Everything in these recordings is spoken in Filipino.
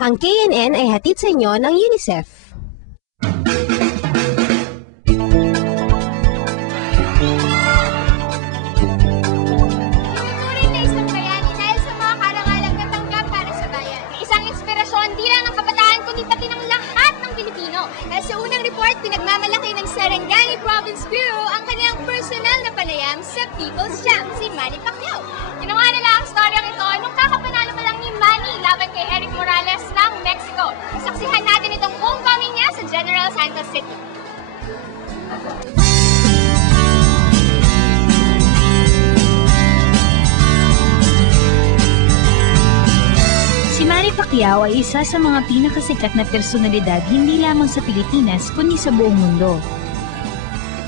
Ang KNN ay hatid sa inyo ng UNICEF. Turing na isang bayani dahil sa mga karangalang natanggap para sa bayan. Isang inspirasyon di lang ng kabataan kundi pati ng lahat ng Pilipino. Dahil sa unang report, pinagmamalaki ng Sarangani Province Bureau ang kanilang personal na panayam sa People's Champ, si Manny Pacquiao. Ginawa nila ang storyang ito nung kakapanalo pa lang ni Manny laban kay Eric Morales ng Mexico. Saksihan natin itong homecoming niya sa General Santos City. Si Manny Pacquiao ay isa sa mga pinakasikat na personalidad hindi lamang sa Pilipinas kundi sa buong mundo.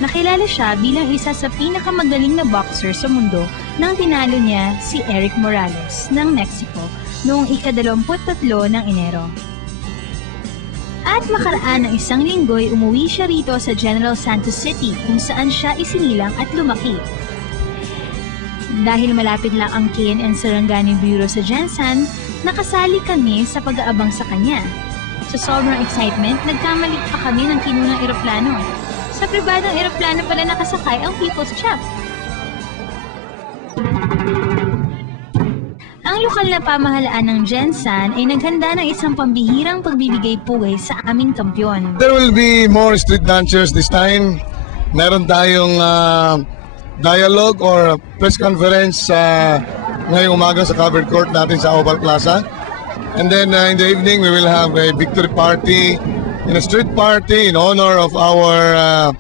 Nakilala siya bilang isa sa pinakamagaling na boxer sa mundo nang tinalo niya si Eric Morales ng Mexico noong ika-23 ng Enero. At makaraan ng isang linggo'y umuwi siya rito sa General Santos City kung saan siya isinilang at lumaki. Dahil malapit lang ang KNN Sarangani Bureau sa Jensan, nakasali kami sa pag-aabang sa kanya. Sa sobrang excitement, nagkamali pa kami ng kinunang eroplano. Sa pribadong eroplano pala nakasakay ang People's Champ. Ang lokal na pamahalaan ng Jensan ay naghanda ng isang pambihirang pagbibigay puway sa aming kampyon. There will be more street dancers this time. Meron tayong dialogue or press conference ngayong umaga sa covered court natin sa Oval Plaza. And then in the evening, we will have a victory party in a street party in honor of our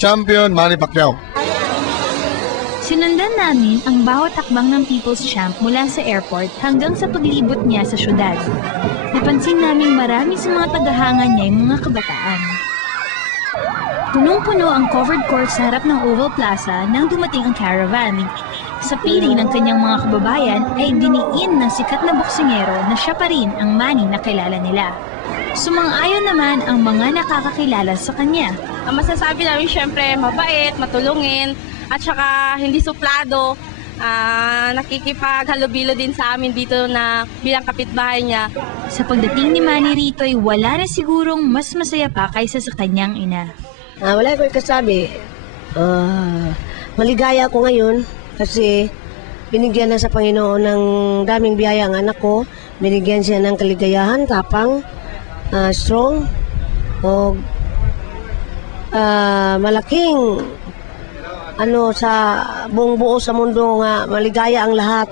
champion, Manny Pacquiao. Sinundan namin ang bawat takbang ng People's Champ mula sa airport hanggang sa paglibot niya sa syudad. Napansin namin marami sa mga tagahanga niya ay mga kabataan. Punong-puno ang covered court sa harap ng Oval Plaza nang dumating ang caravan. Sa piling ng kanyang mga kababayan ay diniin ng sikat na boksingero na siya pa rin ang Manny na kilala nila. Sumang-ayon naman ang mga nakakakilala sa kanya. Ang masasabi namin syempre mabait, matulungin, at saka hindi suplado. Nakikipaghalubilo din sa amin dito na bilang kapitbahay niya. Sa pagdating ni Manny rito ay wala na sigurong mas masaya pa kaysa sa kanyang ina. Wala ko kasabi. Maligaya ako ngayon kasi binigyan na sa Panginoon ng daming biyaya ang anak ko. Binigyan siya ng kaligayahan, tapang, strong, o malaking sa buong buo sa mundo nga maligaya ang lahat.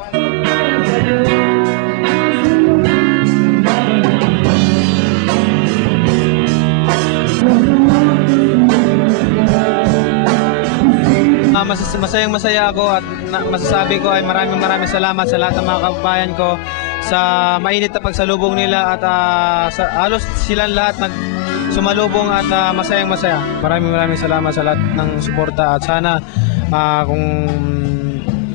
Masayang-masaya ako at masasabi ko ay maraming salamat sa lahat ng mga kababayan ko sa mainit na pagsalubong nila at halos silang lahat sumalubong at masayang-masaya. Maraming salamat sa lahat ng suporta at sana kung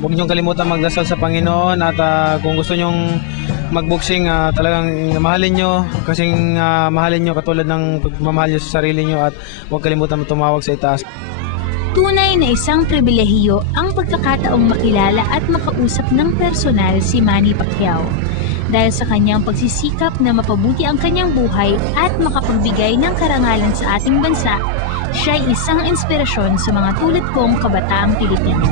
huwag niyong kalimutan magdasal sa Panginoon at kung gusto niyong magboxing talagang mahalin niyo kasing mahalin niyo katulad ng pagmamahal niyo sa sarili niyo at huwag kalimutan tumawag sa itaas. Tunay na isang pribilehiyo ang pagkakataong makilala at makausap ng personal si Manny Pacquiao. Dahil sa kanyang pagsisikap na mapabuti ang kanyang buhay at makapagbigay ng karangalan sa ating bansa, siya ay isang inspirasyon sa mga tulad kong kabataang Pilipino.